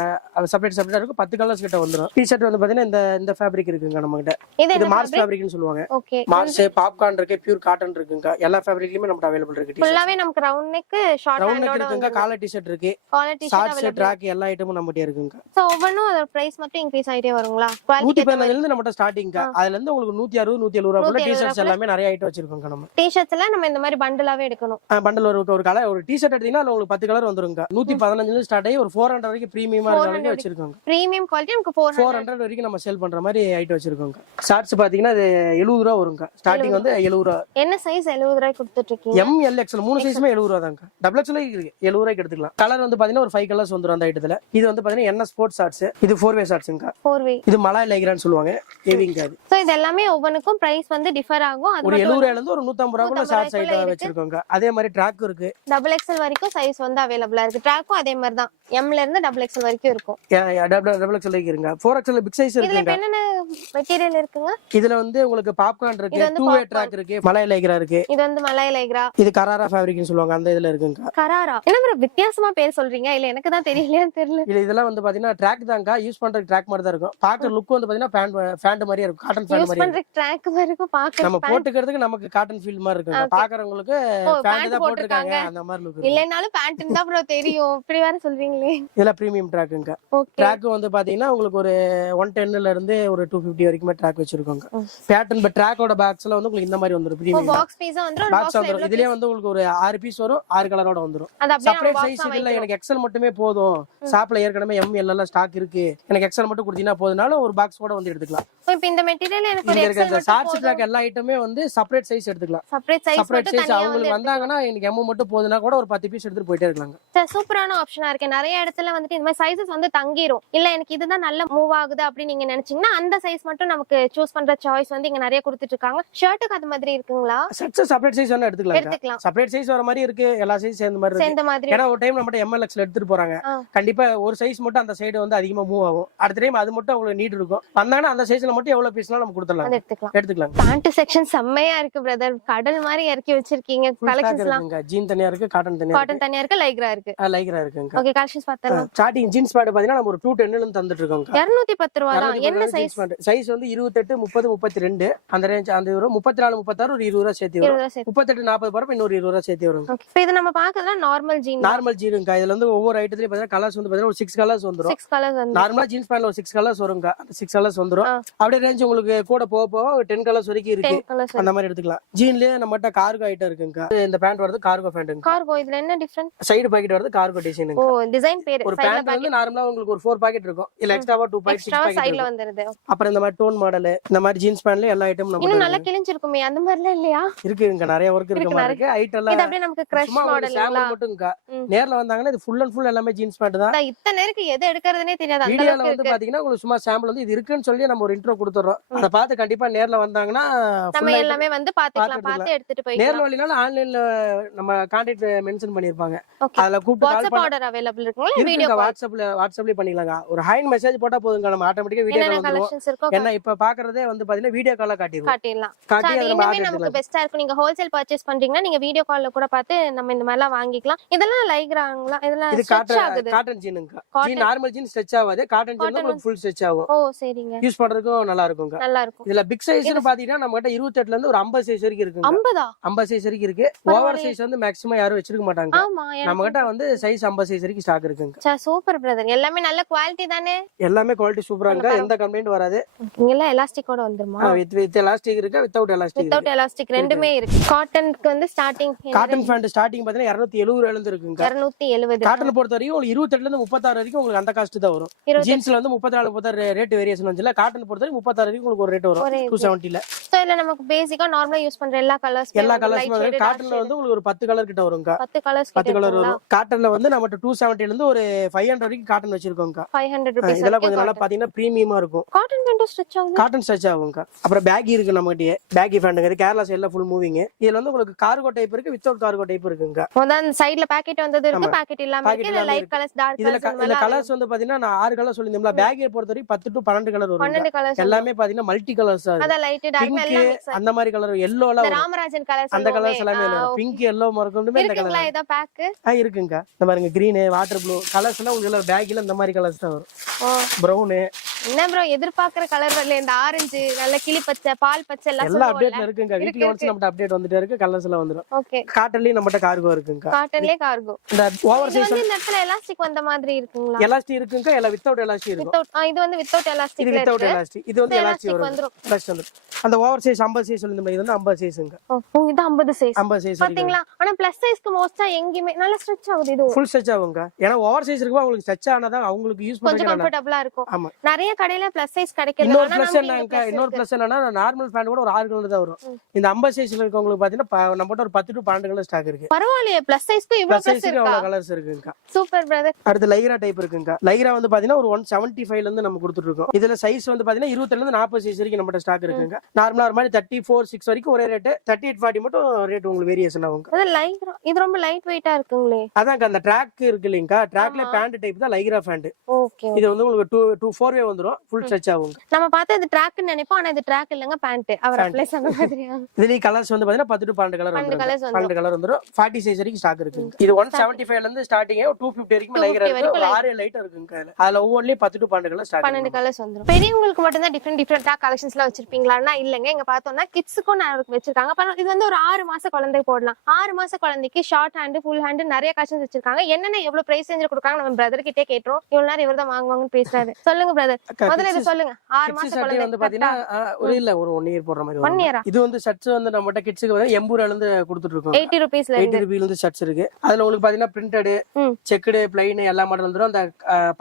செப்பரேட்டா இருக்கும் 10 கலர்ஸ் கிட்ட வந்துரும் டி-ஷர்ட் வந்து பாத்தீங்கன்னா இந்த ஃபேப்ரிக் இருக்குங்க நம்ம கிட்ட இது மார்ஸ் ஃபேப்ரிக்னு சொல்லுவாங்க ஓகே மார்ஸ் பாப்கார்ன் இருக்கு பியூர் காட்டன் இருக்குங்க எல்லா ஃபேப்ரிக்லயுமே நம்ம அவேலபிள் இருக்கு ஃபுல்லாவே நமக்கு round neck short round neck இருக்குங்க காலர் டி-ஷர்ட் இருக்கு குவாலிட்டி ஷார்ட்ஸ் ட்ராக் எல்லா ஐட்டமும் நம்ம கிட்ட இருக்குங்க சோ ஒவ்வொன்னும் அதோட பிரைஸ் மட்டும் இன்க்ரீஸ் ஆயிட்டே வருங்களா 115 இருந்து நம்மட்ட ஸ்டார்டிங் அதுல இருந்து உங்களுக்கு 160 170 ரூபாய் போல டி-ஷர்ட்ஸ் எல்லாமே நிறைய ஐட்டம் வச்சிருக்கோங்க நம்ம டி-ஷர்ட்ஸ்ல நம்ம இந்த மாதிரி பண்டலாவே எடுக்கணும் பண்டல் ஒரு கலர் ஒரு டி-ஷர்ட் எடுத்தீங்கன்னா அதுல உங்களுக்கு 10 கலர் வந்துருங்க 115 இருந்து ஸ்டார்ட் ஆகி ஒரு 400 வரைக்கும் பிரீமியமா இருக்கிற வச்சிருக்கோங்க பிரீமியம் குவாலிட்டி நமக்கு 400 வரைக்கும் நம்ம சேல் பண்ற மாதிரி ஐட்டம் வச்சிருக்கோங்க ஷார்ட்ஸ் பாத்தீங்கன்னா இது 70 ரூபாய் வருங்க ஸ்டார்டிங் வந்து 70 ரூபாய் என்ன சைஸ் 70 ரூபாய் கொடுத்துட்டு இருக்கீங்க MLXL 3 சைஸ்மே 70 ரூபாய் தாங்க XXL இருக்கு 70 ரூபாய்க்கு எடுத்துக்கலாம் கலர் வந்து பாத்தீங்கன்னா ஒரு 5 கலர்ஸ் வந்துரும் அந்த ஐட்டத்துல இது வந்து பாத்தீங்கன்னா என்ன ஸ்போர்ட்ஸ் ஷார்ட்ஸ் இது 4 வே ஷார்ட்ஸ்ங்க 4 வே இது மலாய் லைக்ரான்னு சொல்லுவாங்க ஹெவிங்க அது சோ இது எல்லாமே ஒவ்வொன்னுக்கும் பிரைஸ் வந்து டிஃபர் ஆகும் அது ஒரு 70 ரூபாயில இருந்து ஒரு 150 ரூபாய்க்குள்ள ஷார்ட்ஸ் ஐட்டம் வச்சிருக்கோங்க அதே மாதிரி ட்ராக் இருக்கு XXL வரைக்கும் சைஸ் வந்து அவேலபிளா இருக்கு ட்ராக்கும் அதே மாதிரி தான் M ல இருந்து XXL வரைக்கும் இருக்கும் XXL இருக்குங்க 4XL பிக் சைஸ் இதுல இருக்குங்க இப்ப என்னென்ன மெட்டீரியல் இருக்குங்க இதுல வந்து உங்களுக்கு பாப்கார்ன் இருக்கு 2 வே ட்ராக் இருக்கு மலாய் லைக்ரா இருக்கு இது வந்து மலாய் லைக்ரா இது கராரா ஃபேப்ரிக்னு சொல்லுவாங்க அந்த இதுல இருக்குங்க கராரா என்ன ப்ரோ வித்தியாசமா பேர் சொல்றீங்க இல்ல எனக்கு தான் தெரியலையான்னு தெரியல இல்ல இதெல்லாம் வந்து பாத்தீங்கன்னா ட்ராக் தாங்க யூஸ் பண்ற ட்ராக் மாதிரி தான் இருக்கும் பாக்குற லுக் வந்து பாத்தீங்கன்னா ஃபேண்ட் மாதிரியே இருக்கும் காட்டன் ஃபேண்ட் யூஸ் மாதிரி பண்ற ட்ராக் வரைக்கும் பாக்க நம்ம போட்டுக்கிறதுக்கு நமக்கு காட்டன் ஃபீல் மாதிரி இருக்குங்க பாக்குறவங்களுக்கு ஃபேண்ட் தான் போட்டுருக்காங்க அந்த மாதிரி லுக் இல்லனாலும் பேண்ட் தான் ப்ரோ தெரியும் இப்படி வேற சொல்றீங்களே இதெல்லாம் பிரீமியம் ட்ராக்குங்க ட்ராக் வந்து பாத்தீங்கன்னா உங்களுக்கு ஒரு 110 ல இருந்து ஒரு 250 வரைக்கும் ட்ராக் வச்சிருக்கோங்க பேட்டர்ன் பட் ட்ராக்கோட பாக்ஸ்ல வந்து உங்களுக்கு இந்த மாதிரி வந்துரும் பிரீமியம் பாக்ஸ் பீஸா வந்துரும் பாக்ஸ் வந்துரும் இதுலயே வந்து உங்களுக்கு ஒரு 6 பீஸ் வரும் 6 கலரோட வந்துரும் செப்பரேட் சைஸ் இல்ல எனக்கு XL மட்டுமே போதும் ஷாப்ல ஏற்கனவே M L எல்லாம் ஸ்டாக் இருக்கு எனக்கு XL மட்டும் கொடுத்தீங்கன்னா போதுனால ஒரு பாக்ஸ் கூட வந்து எடுத்துக்கலாம் இப்போ இந்த மெட்டீரியல் எனக்கு ஒரு XL மட்டும் ஷார்ட்ஸ் ட்ராக் எல்லா ஐட்டமே வந்து செப்பரேட் சைஸ் எடுத்துக்கலாம் செப்பரேட் சைஸ் அவங்களுக்கு வந்தாங்கன்னா எனக்கு M மட்டும் போதுனா கூட ஒரு 10 பீஸ் எடுத்துட்டு போயிட்டே இருக்காங்க சார் சூப்பரான ஆப்ஷனா இருக்கு நிறைய இடத்துல வந்துட்டு இந்த மாதிரி சைஸஸ் வந்து தங்கிரும் இல்ல எனக்கு இதுதான் நல்ல மூவ் ஆகுது அப்படி நீங்க நினைச்சீங்கன்னா அந்த சைஸ் மட்டும் நமக்கு சூஸ் பண்ற சாய்ஸ் வந்து இங்க நிறைய கொடுத்துட்டு இருக்காங்க ஷர்ட்டுக்கு அது மாதிரி இருக்குங்களா ஷர்ட்ஸ் செப்பரேட் சைஸ் வேணா எடுத்துக்கலாம் செப்பரேட் சைஸ் வர மாதிரி இருக்கு எல்லா சைஸ் சேர்ந்த மாதிரி இருக்கு ஏன்னா ஒரு டைம் நம்ம MLX எடுத்துட்டு போறாங்க கண்டிப்பா ஒரு சைஸ் மட்டும் அந்த சைடு வந்து அதிகமா மூவ் ஆகும் அடுத்த டைம் அது மட்டும் உங்களுக்கு நீட் இருக்கும் வந்தாங்கன்னா அந்த சைஸ்ல மட்டும் எவ்வளவு பீஸ்னாலும் நம்ம கொடுத்துடலாம் எடுத்துக்கலாம் பேண்ட் செக்ஷன் செம்மையா இருக்கு பிரதர் கடல் மாதிரி இறக்கி வச்சிருக்கீங்க கலெக்ஷன்ஸ்லாம் ஜீன் தனியா இருக்கு காட்டன் தனியா இருக்கு லைக்ரா இருக்குங்க ஓகே கலெக்ஷன்ஸ் பார்த்தலாம் ஸ்டார்டிங் ஜீன்ஸ் பேண்ட் பாத்தீங்கன்னா நம்ம ஒரு 210 ல இருந்து தந்துட்டு இருக்கோம் 210 ரூபாய் தான் என்ன சைஸ் சைஸ் வந்து 28 30 32 அந்த ரேஞ்ச் அந்த 34 36 ஒரு 20 ரூபாய் சேர்த்து வரும் 38 40 போறப்ப இன்னொரு 20 ரூபாய் சேர்த்து வரும் இப்போ இது நம்ம பார்க்கறதுல நார்மல் ஜீனுங்க இதுல வந்து ஒவ்வொரு ஐட்டத்துலயும் பாத்தீங்கன்னா கலர்ஸ் வந்து பாத்தீங்கன்னா ஒரு 6 கலர்ஸ் வந்துரும் 6 கலர்ஸ் வந்து நார்மலா ஜீன்ஸ் பேண்ட்ல ஒரு 6 கலர்ஸ் வருங்க அந்த 6 கலர்ஸ் வந்துரும் அப்படியே ரேஞ்ச் உங்களுக்கு கூட போக போக 10 கலர்ஸ் வரைக்கும் இருக்கு 10 கலர்ஸ் அந்த மாதிரி எடுத்துக்கலாம். ஜீன்லயே நம்மகிட்ட கார்கோ ஐட்டம் இருக்குங்க. இந்த பேண்ட் வருது கார்கோ பேண்ட். கார்கோ இதுல என்ன டிஃபரண்ட்? சைடு பாக்கெட் வருது கார்கோ டிசைன். ஓ டிசைன் பேர். ஒரு பேண்ட் வந்து நார்மலா உங்களுக்கு ஒரு 4 பாக்கெட் இருக்கும். இல்ல எக்ஸ்ட்ராவா 2 பாக்கெட் 6 பாக்கெட் சைடுல வந்துருது. அப்புறம் இந்த மாதிரி டோன் மாடல் இந்த மாதிரி ஜீன்ஸ் பேண்ட்ல எல்லா ஐட்டமும் நம்ம இன்னும் நல்லா கிழிஞ்சிருக்குமே அந்த மாதிரிலாம் இல்லையா? இருக்குங்க. நிறைய வர்க் இருக்க மாதிரி இருக்கு. ஐட்டம் எல்லாம் இது அப்படியே நமக்கு கிரஷ் மாடல்ங்களா? மட்டும்ங்க. நேர்ல வந்தாங்கன்னா இது ஃபுல் அண்ட் ஃபுல் எல்லாமே ஜீன்ஸ் பேண்ட் தான். இத்தனை நேருக்கு எது எடுக்கிறதுனே தெரியாது. அந்த வீடியோல வந்து பாத்தீங்கன்னா உங்களுக்கு சும்மா சாம்பிள் வந்து இது இருக்குன்னு சொல்லி நம்ம ஒரு இன்ட்ரோ கொடுத்துறோம். அத பார்த்து கண்டிப்பா நேர்ல வந்தாங்கன்னா நம்ம எல்லாமே வந்து பாத்துக்கலாம். பார்த்து எடுத்துட்டு போய் நேர்ல வரலனாலும் ஆன்லைன்ல நம்ம கான்டாக்ட் மென்ஷன் பண்ணிருப்பாங்க. அதுல கூப்பிட்டு கால் வாட்ஸ்அப் ஆர்டர் அவேலபிள் இருக்குங்களா? வீடியோ வாட்ஸ்அப்ல பண்ணிக்கலாங்க. ஒரு ஹாய் மெசேஜ் போட்டா போதுங்க. நம்ம ஆட்டோமேட்டிக்கா வீடியோ கால் கலெக்ஷன்ஸ் இருக்கோ ஏன்னா இப்ப பாக்குறதே வந்து பாத்தீங்கன்னா வீடியோ கால்ல காட்டிடலாம். காட்டி அது இன்னுமே நமக்கு பெஸ்டா இருக்கும். நீங்க ஹோல்சேல் பர்ச்சேஸ் பண்றீங்கன்னா நீங்க வீடியோ கால்ல கூட பார்த்து நம்ம இந்த மாதிரி எல்லாம் வாங்கிக்கலாம். இதெல்லாம் லைக்ராங்களா? இதெல்லாம் இது ஸ்ட்ரெச் ஆகுது. காட்டன் ஜீனுங்க. ஜீன் நார்மல் ஜீன் ஸ்ட்ரெச் ஆகாது. காட்டன் ஜீன் உங்களுக்கு ஃபுல் ஸ்ட்ரெச் ஆகும். ஓ சரிங்க. யூஸ் பண்றதுக்கும் நல்லா இருக்குங்க. நல்லா இருக்கும். இதுல பிக் சைஸ்னு பாத்தீங்கன்னா நம்ம கிட்ட 28ல இருந்து ஒரு 50 சைஸ் வரைக்கும் இருக்குங்க. 50 சைஸ் வரைக்கும் இருக்கு. ஓவர் சைஸ் வந்து மேக்ஸிமம் யாரும் வச்சிருக்க மாட்டாங்க. ஆமா நம்ம கிட்ட வந்து சைஸ் 50 சைஸ் வரைக்கும் ஸ்டாக் இருக்குங்க. Super brother. எல்லாமே நல்ல குவாலிட்டி தானே? எல்லாமே குவாலிட்டி சூப்பரா இருக்கு. எந்த கம்ப்ளைண்ட் வராது. இங்கெல்லாம் எலாஸ்டிக்கோட வந்துருமா? வித் எலாஸ்டிக் இருக்கு, வித்தவுட் எலாஸ்டிக். வித்தவுட் எலாஸ்டிக் ரெண்டுமே இருக்கு. காட்டனுக்கு வந்து ஸ்டார்டிங் காட்டன் பேண்ட் ஸ்டார்டிங் பாத்தீங்கன்னா 270 ரூபாயில இருந்து இருக்குங்க. 270. காட்டன் பொறுத்த வரைக்கும் உங்களுக்கு 28ல இருந்து 36 வரைக்கும் உங்களுக்கு அந்த காஸ்ட் தான் வரும். ஜீன்ஸ்ல வந்து 34 36 ரேட் வேரியேஷன் வந்துல. காட்டன் பொறுத்த வரைக்கும் 36 வரைக்கும் உங்களுக்கு ஒரு ரேட் வரும். 270ல. சோ இல்ல நமக்கு பேசிக்கா நார்மலா யூஸ் பண்ற எல்லா கலர்ஸ் வரும். காட்டன்ல வந்து உங்களுக்கு ஒரு 10 கலர் கிட்ட வருங்க. 10 கலர் வரும். காட்டன்ல வந்து நம்ம 270ல இருந்து ஒரு 500 வரைக்கும் காட்டன் வச்சிருக்கோங்க. 500 ரூபாய். இதெல்லாம் கொஞ்சம் நல்லா பாத்தீங்கன்னா பிரீமியமா இருக்கும். காட்டன் பேண்ட் ஸ்ட்ரெச் ஆகும். காட்டன் ஸ்ட்ரெச் ஆகுங்க. அப்புறம் பேகி இருக்கு நம்ம கிட்ட. பேகி பேண்ட்ங்க. கேரளா சைடுல ஃபுல் மூவிங். இதுல வந்து உங்களுக்கு கார்கோ டைப் இருக்கு, வித்தவுட் கார்கோ டைப் இருக்குங்க. அந்த சைடுல பாக்கெட் வந்தது இருக்கு, பாக்கெட் இல்லாம இருக்கு. இல்ல லைட் கலர்ஸ் டார்க் கலர்ஸ். இதுல கலர்ஸ் வந்து பாத்தீங்கன்னா நான் 6 கலர் சொல்லிருந்தேன்ல. பேகியை பொறுத்த வரைக்கும் 10 to 12 கலர் வரும். 12 கலர்ஸ் எல்லாமே பாத்தீங்கன்னா மல்டி கலர்ஸ். அத லைட் டார்க் எல்லாம் மிக்ஸ். அந்த மாதிரி கலர் yellow எல்லாம் ராமராஜன் கலர்ஸ் அந்த கலர்ஸ் எல்லாமே வரும். பிங்க் yellow மறக்கணுமே இந்த கலர். இருக்குங்களா? இத பேக் இருக்குங்க. இந்த பாருங்க கிரீன், வாட்டர் ப்ளூ கலர்ஸ் எல்லாம் உங்களுக்கு பேக்ல இந்த மாதிரி கலர்ஸ் தான் வரும். ஓ பிரவுன். என்ன ப்ரோ எதிர்பார்க்கிற கலர் வரல. இந்த ஆரஞ்சு, நல்ல கிளி பச்சை, பால் பச்சை எல்லாம் அப்டேட்ல இருக்குங்க. வீக்லி ஒன்ஸ் நம்ம அப்டேட் வந்துட்டே இருக்கு. கலர்ஸ் எல்லாம் வந்துரும். ஓகே. காட்டன்லயே நம்மட்ட கார்கோ இருக்குங்க. காட்டன்லயே கார்கோ. இந்த ஓவர் சைஸ் இந்த இடத்துல எலாஸ்டிக் வந்த மாதிரி இருக்குங்களா? எலாஸ்டிக் இருக்குங்க. இல்ல வித்தவுட் எலாஸ்டிக் இருக்கும். வித்தவுட் இது வந்து வித்தவுட் எலாஸ்டிக். இது வித்தவுட் எலாஸ்டிக். இது வந்து எலாஸ்டிக் வரும். பிளஸ் வந்து அந்த ஓவர் சைஸ் 50 சைஸ் சொல்லுங்க. இது வந்து 50 சைஸ்ங்க. ஓ இது 50 சைஸ். 50 சைஸ் பாத்தீங்களா? ஆனா பிளஸ் சைஸ்க்கு மோஸ்டா எங்கயுமே நல்ல ஸ்ட்ரெச் ஆகுது. இது ஃபுல் ஸ்ட்ரெச் ஆகுங்க. ஏன்னா ஓவர் சைஸ் இருக்குமா உங்களுக்கு ஸ்ட்ரெச் ஆனதா உங்களுக்கு யூஸ் கொஞ்சம் கம்ஃபர்ட்டபிளா இருக்கும். ஆமா. நிறைய கடையில பிளஸ் சைஸ் கிடைக்குது. இன்னொரு பிளஸ் என்னன்னா நார்மல் பேண்ட் கூட ஒரு 6 கலர் தான் வரும். இந்த 50 சைஸ்ல இருக்கவங்களுக்கு பாத்தீங்கன்னா நம்மகிட்ட ஒரு 10 to 12 கலர் ஸ்டாக் இருக்கு. பரவாயில்லையே. பிளஸ் சைஸ்க்கு இவ்வளவு பிளஸ் இருக்கு. அவ்வளவு கலர்ஸ் இருக்குங்க. Super brother. அடுத்து லைக்ரா டைப் இருக்குங்க. லைக்ரா வந்து பாத்தீங்கன்னா ஒரு 175ல இருந்து நம்ம கொடுத்துட்டு இருக்கோம். இதுல சைஸ் வந்து பாத்தீங்கன்னா 20ல இருந்து 40 சைஸ் வரைக்கும் நம்மகிட்ட ஸ்டாக் இருக்குங்க. நார்மலா ஒரு மாதிரி 34 6 வரைக்கும் ஒரே ரேட். 38 40 மட்டும் ரேட் உங்களுக்கு வேரியேஷன் ஆகும். அது லைக்ரா இது ரொம்ப லைட் வெயிட்டா இருக்குங்களே. அதாங்க அந்த ட்ராக் இருக்கு இல்லீங்க. ட்ராக்ல பேண்ட் டைப் தான் லைக்ரா பேண்ட். ஓகே. இது வந்து உங்களுக்கு 2 4 வே வந்துரும். ஃபுல் ஸ்ட்ரெச் ஆகும். நம்ம பார்த்தா இது ட்ராக்னு நினைப்போம். ஆனா இது ட்ராக் இல்லங்க பேண்ட். அவர் அப்ளை பண்ண மாதிரியா. இதுல கலர்ஸ் வந்து பாத்தீங்கன்னா 10 to 12 கலர் வந்துரும். 12 கலர் வந்துரும். 40 சைஸ் வரைக்கும் ஸ்டாக் இருக்குங்க. இது 175ல இருந்து ஸ்டார்டிங் 250 வரைக்கும் லைக்ரா இருக்கு. 6 லைட் இருக்குங்க. அதுல ஒவ்வொன்லயே 10 to 12 கலர் ஸ்டாக். 12 கலர்ஸ் வந்துரும். பெரியவங்களுக்கு மட்டும் தான் டிஃபரண்டா கலெக்ஷன்ஸ்லாம் வச்சிருப்பீங்களான்னா இல்லங்க. இங்க பார்த்தோம்னா கிட்ஸ்க்கும் நான் வச்சிருக்காங்க. இது வந்து ஒரு 6 மாச குழந்தை போடலாம். 6 மாச குழந்தைக்கு ஷார்ட் ஹேண்ட், ஃபுல் ஹேண்ட் நிறைய கலெக்ஷன்ஸ் வச்சிருக்காங்க. என்னென்ன எவ்வளவு பிரைஸ் ரேஞ்ச் கொடுக்காங்க நம்ம பிரதர் கிட்டே கேட்றோம். இவ்வளவு நேரம் இவர்தான் வாங்குவாங்கன்னு பேசுறாரு. சொல்லுங்க பிரதர். முதல்ல இது சொல்லுங்க. 6 மாச குழந்தை வந்து பாத்தீங்கன்னா ஒரு 1 இயர் போடுற மாதிரி 1 இயர். இது வந்து ஷர்ட்ஸ் வந்து நம்மட்ட கிட்ஸ்க்கு வந்து 80 ரூபாயில இருந்து கொடுத்துட்டு இருக்கோம். 80 ரூபீஸ்ல 80 ரூபாயில இருந்து ஷர்ட்ஸ் இருக்கு. அதுல உங்களுக்கு பாத்தீங்கன்னா பிரிண்டட், செக்குடு, பிளைன் எல்லா மாடல் வந்துரும். அந்த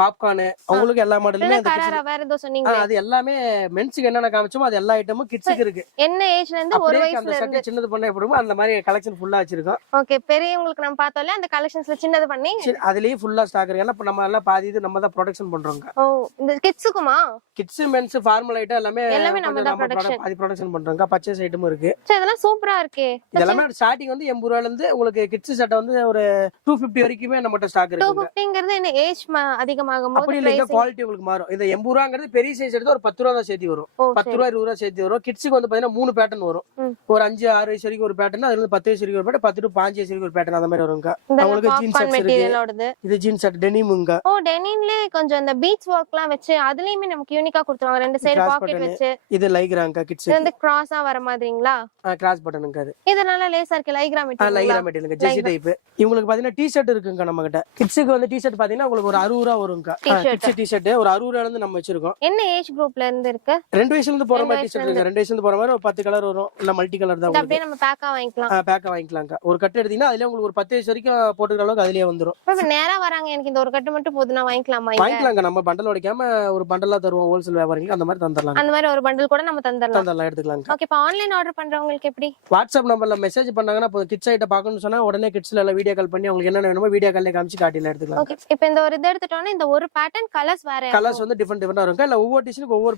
பாப்கார்ன் உங்களுக்கு எல்லா மாடலுமே அந்த வேற ஏதோ சொன்னீங்க. அது எல்லாமே மென்ஸ்க்கு என்னென்ன காமிச்சோமோ அது எல்லா ஐட்டமும் கிட்ஸ்க்கு இருக்கு. என்ன ஏஜ்ல இருந்து ஒரு வயசுல இருந்து சின்னது பண்ண எப்படிமோ அந்த மாதிரி கலெக்ஷன் ஃபுல்லா வச்சிருக்கோம். ஓகே. பெரியவங்களுக்கு நம்ம பார்த்தோம்ல அந்த கலெக்ஷன்ஸ்ல சின்னது பண்ணி அதுலயே ஃபுல்லா ஸ்டாக் இருக்கு. ஏன்னா நம்ம எல்லாம் பாதி இது நம்ம தான் ப்ரொடக்ஷன் பண்றோங்க. ஓ இந்த கிட்ஸ்க்குமா? கிட்ஸ் மென்ஸ் ஃபார்மல் ஐட்டம் எல்லாமே நம்ம தான் ப்ரொடக்ஷன் பண்றோங்க. பர்ச்சேஸ் ஐட்டமும் இருக்கு. சோ இதெல்லாம் சூப்பரா இருக்கே. இதெல்லாம் ஸ்டார்டிங் வந்து 80 ரூபாயில இருந்து உங்களுக்கு கிட்ஸ் சட்டை வந்து ஒரு 250 வரைக்குமே நம்மட்ட ஸ்டாக் இருக்கு. 250ங்கிறது என்ன ஏஜ் அதிகமாகும் போது அப்படி இல்ல குவாலிட்டி உங்களுக்கு மாறும். இந்த 80 ரூபாங்கிறது பெரிய சைஸ் எடுத்து ஒரு 10 ரூபாய் தான் சேர்த்து வரும். 10 ரூபாய் 20 ரூபாய் சேர்த்து வரும். கிட்ஸ்க்கு வந்து பாத்தீங்கன்னா 3 பேட்டர்ன் வரும். ஒரு 5 6 வயசு வரைக்கும் ஒரு பேட்டர்ன், அதுல இருந்து 10 வயசு வரைக்கும் ஒரு பேட்டர்ன், 10 to 5 வயசு வரைக்கும் ஒரு பேட்டர்ன் அந்த மாதிரி வருங்க. உங்களுக்கு ஜீன்ஸ் செட்ஸ் இருக்கு. இது ஜீன்ஸ் செட் டெனிம்ங்க. ஓ டெனிம்ல கொஞ்சம் அந்த பீச் வர்க்லாம் வெச்சு அது அதுலயுமே நமக்கு யூனிக்கா கொடுத்துருவாங்க, ரெண்டு சைடு Cross பாக்கெட் button. வச்சு. இது லைக்ராங்க கிட்ஸ் இது வந்து கிராஸா வர மாதிரிங்களா? கிராஸ் பட்டனுங்க அது. இது நல்லா லேசா இருக்கு, லைக்ரா மெட்டீரியல். லைக்ரா மெட்டீரியலுங்க, ஜெர்சி டைப். இவங்களுக்கு பாத்தீங்கன்னா டி-ஷர்ட் இருக்குங்க நம்ம கிட்ட. கிட்ஸுக்கு வந்து டி-ஷர்ட் பாத்தீங்கன்னா உங்களுக்கு ஒரு 60 ரூபா வரும்ங்க. கிட்ஸ் டி-ஷர்ட் ஒரு 60 ரூபாயில இருந்து நம்ம வச்சிருக்கோம். என்ன ஏஜ் குரூப்ல இருந்து இருக்கு? 2 வயசுல இருந்து போற மாதிரி டி-ஷர்ட் இருக்கு. 2 வயசுல இருந்து போற மாதிரி ஒரு 10 கலர் வரும், இல்ல மல்டி கலர் தான். அப்படியே நம்ம பேக்கா வாங்கிக்கலாம். பேக்கா வாங்கிக்கலாங்க. ஒரு கட்டு எடுத்தீங்கன்னா அதுலயே உங்களுக்கு ஒரு 10 வயசு வரைக்கும் போட்டுக்கிற அளவுக்கு அதுலயே வந்துரும். இப்ப நேரா வராங்க, எனக்கு இந்த ஒரு கட்டு மட்டும் போதும், நான் வாங்கிக்கலாமா? வாங்கிக்கலாங்க. நம்ம பண்டல் உடைக்காம ஒரு பண்டலா தருவோம் ஹோல்சேல் வியாபாரிகளுக்கு. அந்த மாதிரி தந்துடலாம். அந்த மாதிரி ஒரு பண்டில் கூட நம்ம தந்துடலாம், எடுத்துக்கலாங்க. ஓகே. இப்ப ஆன்லைன் ஆர்டர் பண்றவங்களுக்கு எப்படி? வாட்ஸ்அப் நம்பர்ல மெசேஜ் பண்ணாங்கன்னா இப்போ கிட்ஸ் ஐட்ட பார்க்கணும்னு சொன்னா உடனே கிட்ஸ்ல எல்லாம் வீடியோ கால் பண்ணி அவங்களுக்கு என்னென்ன வேணுமோ வீடியோ கால்ல காமிச்சு காட்டில எடுத்துக்கலாம். ஓகே. இப்போ இந்த ஒரு இது எடுத்துட்டோம்னா இந்த ஒரு பேட்டர்ன் கலர்ஸ் வேற கலர்ஸ் வந்து டிஃபரெண்டா இருக்கும். இல்ல ஒவ்வொரு டிசைனுக்கு ஒவ்வொரு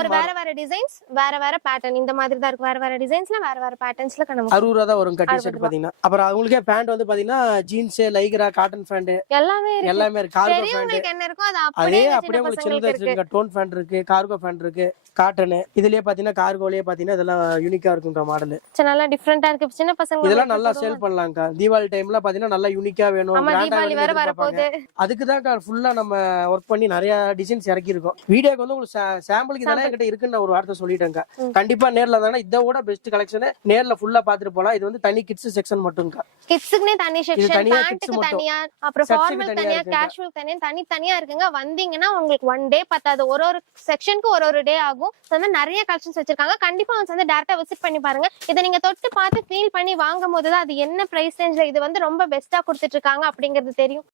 ஒரு வேற டிசைன்ஸ், வேற பேட்டர்ன் இந்த மாதிரி தான் இருக்கு. வேற டிசைன்ஸ்ல வேற பேட்டர்ன்ஸ்ல நமக்கு 60 ரூபா தான் வரும் டி-ஷர்ட் பாத்தீங்கன்னா. அப்புறம் அவங்களுக்கே பேண்ட் வந்து பாத்தீங்கன்னா ஜீன்ஸ், லைக்ரா, காட்டன் பேண்ட் எல்லாமே இருக்கு. கார்கோ பேண்ட் பெரியவங்களுக்கு என்ன இருக்கோ அது அதே அப்படியே அப்படியே உங்களுக்கு சின்னதா வச்சிருக்க. டோன் பேண்ட் இருக்கு, கார்கோ பேண்ட் இருக்கு, காட்டன். இதுலயே பாத்தீங்கன்னா கார்கோலயே பாத்தீங்கன்னா இதெல்லாம் யூனிக்கா இருக்குங்க மாடல். நல்லா டிஃபரெண்டா இருக்கு. சின்ன பசங்க இதெல்லாம் நல்லா சேல் பண்ணலாம்க்கா. தீபாவளி டைம்ல பாத்தீங்கன்னா நல்லா யூனிக்கா வேணும், ஆமா தீபாவளி வேற வரப்போகுது. அதுக்கு தான் ஃபுல்லா நம்ம ஒர்க் பண்ணி நிறைய டிசைன்ஸ் இறக்கி இருக்கோம். வீடியோக்கு வந்து உங்களுக்கு சாம்பிளுக்கு இதெல்லாம் என்கிட்ட இருக்குன்னு ஒரு வார்த்தை சொல்லிட்டேங்க. கண்டிப்பா நேர்ல தானே இதோட பெஸ்ட் கலெக்ஷன் நேர்ல ஃபுல்லா பாத்துட்டு போலாம். இது வந்து தனி கிட்ஸ் செக்ஷன் மட்டும்ங்க. கிட்ஸ்க்குனே தனி செக்ஷன், பேண்ட்க்கு தனியா, அப்புறம் ஃபார்மல் தனியா, கேஷுவல் தனியா, தனியா இருக்குங்க. வந்தீங்கன்னா உங்களுக்கு ஒன் டே பத்தாது, ஒரு செக்ஷனுக்கு ஒரு டே ஆகும். அந்த நிறைய கலெக்ஷன்ஸ் வச்சிருக்காங்க. கண்டிப்பா வந்து டைரக்டா விசிட் பண்ணி பாருங்க. இதை நீங்க தொட்டு பார்த்து ஃபீல் பண்ணி வாங்கும் போது தான் அது என்ன பிரைஸ் ரேஞ்ச்ல இது வந்து ரொம்ப பெஸ்டா கொடுத்துட்டு இருக்காங்க அப்படிங்கிறது தெரியும்.